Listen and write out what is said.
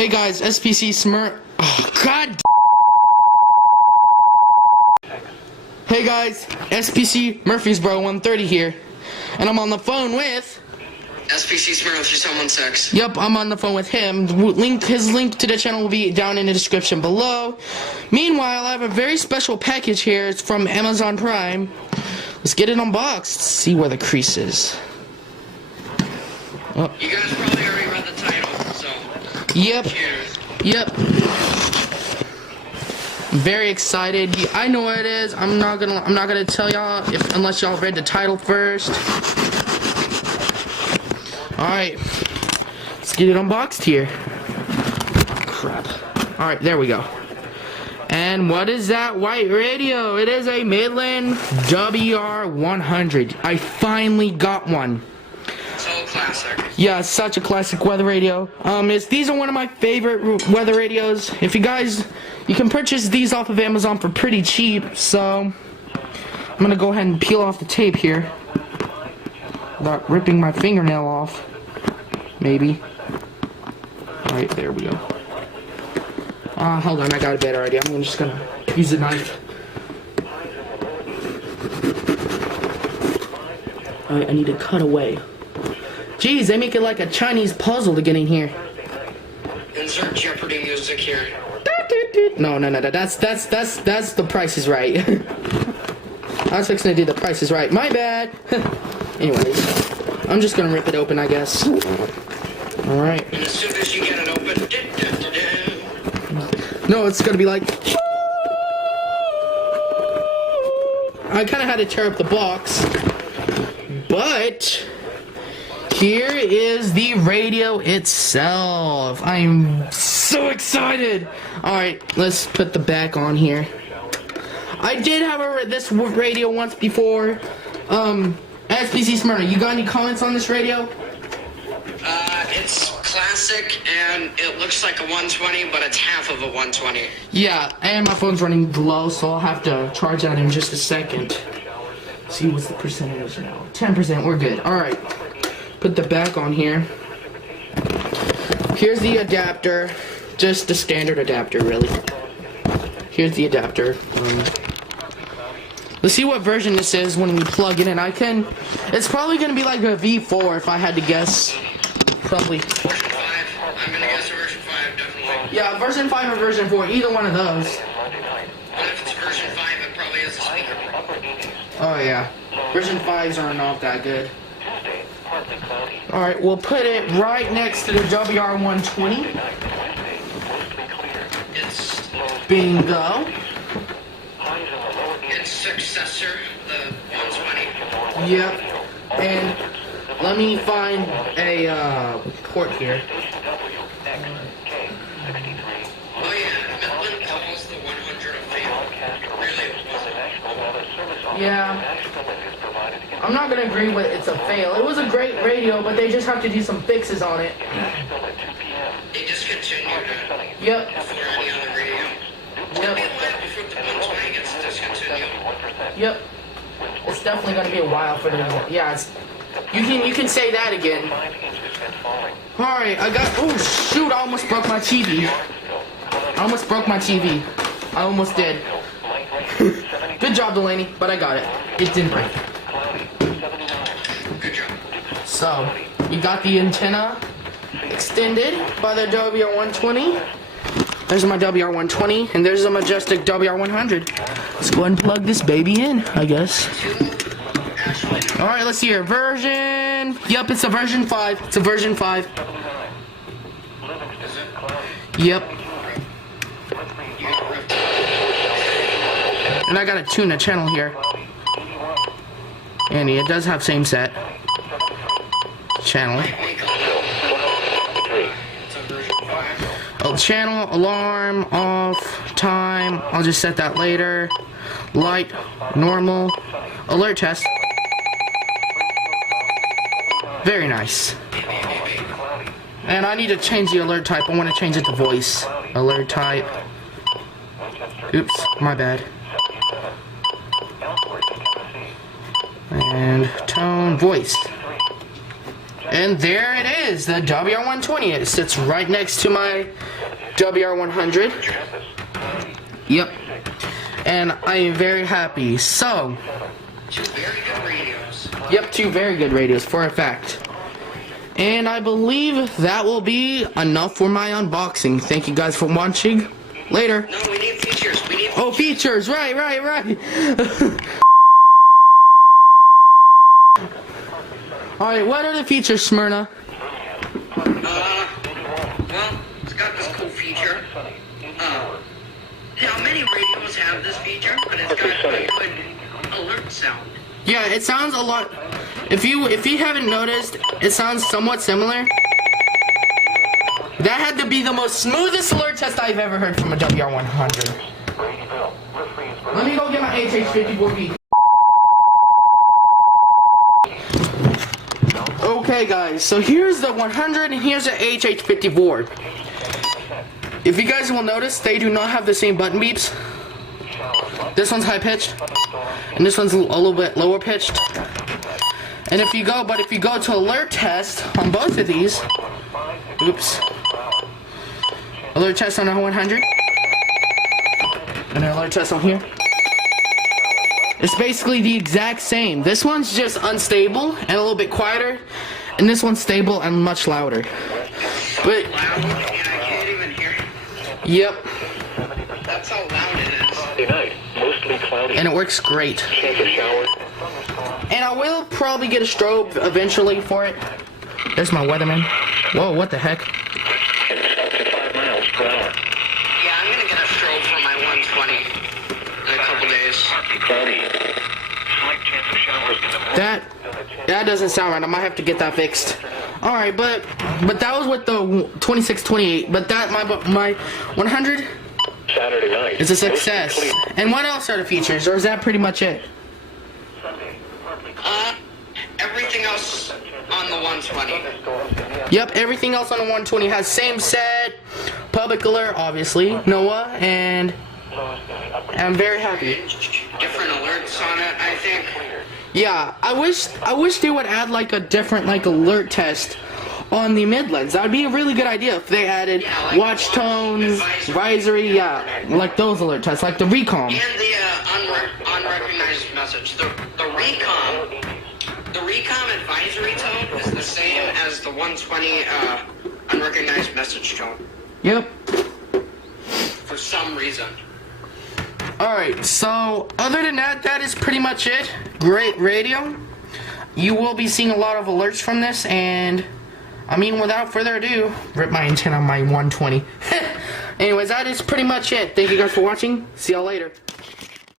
Hey guys, SPC Smurf. Oh, God. Hey guys, SPC Murfreesboro 130 here, and I'm on the phone with SPC Smurf 3716. Yep, I'm on the phone with him. His link to the channel will be down in the description below. Meanwhile, I have a very special package here. It's from Amazon Prime. Let's get it unboxed. See where the crease is. Oh. You guys probably already read the title, so. Yep. Cheers. Yep. I'm very excited. I know what it is. I'm not gonna tell y'all unless y'all read the title first. Alright. Let's get it unboxed here. Oh, crap. Alright, there we go. And what is that white radio? It is a Midland WR100. I finally got one. So classic. Yeah, such a classic weather radio. These are one of my favorite weather radios. If you guys, you can purchase these off of Amazon for pretty cheap. So I'm gonna go ahead and peel off the tape here without ripping my fingernail off. Maybe. All right, there we go. Hold on, I got a better idea. I'm just gonna use a knife. All right, I need to cut away. Jeez, they make it like a Chinese puzzle to get in here. Insert Jeopardy music here. No, that's the Price is Right. I was fixing to do the Price is Right. My bad. Anyways, I'm just gonna rip it open, I guess. All right. And as soon as you get it open, no, it's gonna be like. I kind of had to tear up the box, but. Here is the radio itself. I'm so excited. Alright, let's put the back on here. I did have this radio once before. SPC Smyrna, you got any comments on this radio? It's classic, and it looks like a 120, but it's half of a 120. Yeah, and my phone's running low, so I'll have to charge that in just a second. See what's the percentage now. 10%, we're good. Alright. Put the back on here. Here's the adapter. Just the standard adapter, really. Here's the adapter. Let's see what version this is when we plug it in. It's probably going to be like a V4 if I had to guess. Probably. Version 5. I'm going to guess version 5, definitely. Yeah, version 5 or version 4. Either one of those. What if it's version 5? It probably has a speaker. Oh, yeah. Version 5s are not that good. Alright, we'll put it right next to the WR120. It's Bingo. its successor, the 120. Yep. And let me find a port here. Oh yeah, Midland calls the 100 a fail. Really? Yeah. I'm not gonna agree with it's a fail. It was a great radio, but they just have to do some fixes on it. They discontinued it. Yep. Before any other radio. It'll be a while before the 120 gets discontinued. Yep. It's definitely gonna be a while for them. Yeah, you can say that again. Alright, oh shoot, I almost broke my TV. I almost did. Good job, Delaney, but I got it. It didn't break. Good job. So, you got the antenna extended by the WR120. There's my WR120, and there's a majestic WR100. Let's go ahead and plug this baby in, I guess. Alright, let's see here. Version. Yep, it's a version 5. It's a version 5. Yep. And I gotta tune the channel here. And it does have same set channel. Oh, channel, alarm, off, time. I'll just set that later. Light, normal, alert test. Very nice. And I need to change the alert type. I want to change it to voice. Alert type. Oops, my bad. And tone, voice. And there it is, the WR120. It sits right next to my WR100. Yep. And I am very happy. So, 2 very good radios. yep, 2 very good radios for a fact. And I believe that will be enough for my unboxing. Thank you guys for watching. Later. No, we need features. We need Oh, features. Right. Alright, what are the features, Smyrna? well, it's got this cool feature. Now, many radios have this feature, but it's got a good alert sound. Yeah, it sounds a lot. If you haven't noticed, it sounds somewhat similar. That had to be the most smoothest alert test I've ever heard from a WR100. Let me go get my HH54B. Okay, guys, so here's the 100 and here's the HH54. If you guys will notice, they do not have the same button beeps. This one's high pitched, and this one's a little bit lower pitched. And if you go to alert test on both of these, oops, alert test on the 100, and an alert test on here, it's basically the exact same. This one's just unstable and a little bit quieter, and this one's stable and much louder. But Loud, and I can't even hear it. yep, That's how loud it is. Night, mostly cloudy. and it works great. Chance of shower. And I will probably get a strobe eventually for it. There's my weatherman. Whoa, what the heck? 5 miles per hour. Yeah, I'm gonna get a strobe for my 120 in a couple days. Cloudy. Slight chance of showers in the morning. That doesn't sound right. I might have to get that fixed. All right, but that was with the 2628. But that my 100 Saturday night. is a success. And what else are the features, or is that pretty much it? Everything else on the 120. Yep, everything else on the 120 has same set, public alert, obviously, NOAA, and I'm very happy. Different alerts on it, I think. Yeah, I wish they would add like a different alert test on the Midlands. That would be a really good idea if they added watch tones, advisory, yeah, like those alert tests, like the recom. And the unrecognized message. The recom advisory tone is the same as the 120 unrecognized message tone. Yep. For some reason. Alright, so other than that, that is pretty much it. Great radio. You will be seeing a lot of alerts from this, and I mean, without further ado, rip my antenna on my 120. Anyways, that is pretty much it. Thank you guys for watching. See y'all later.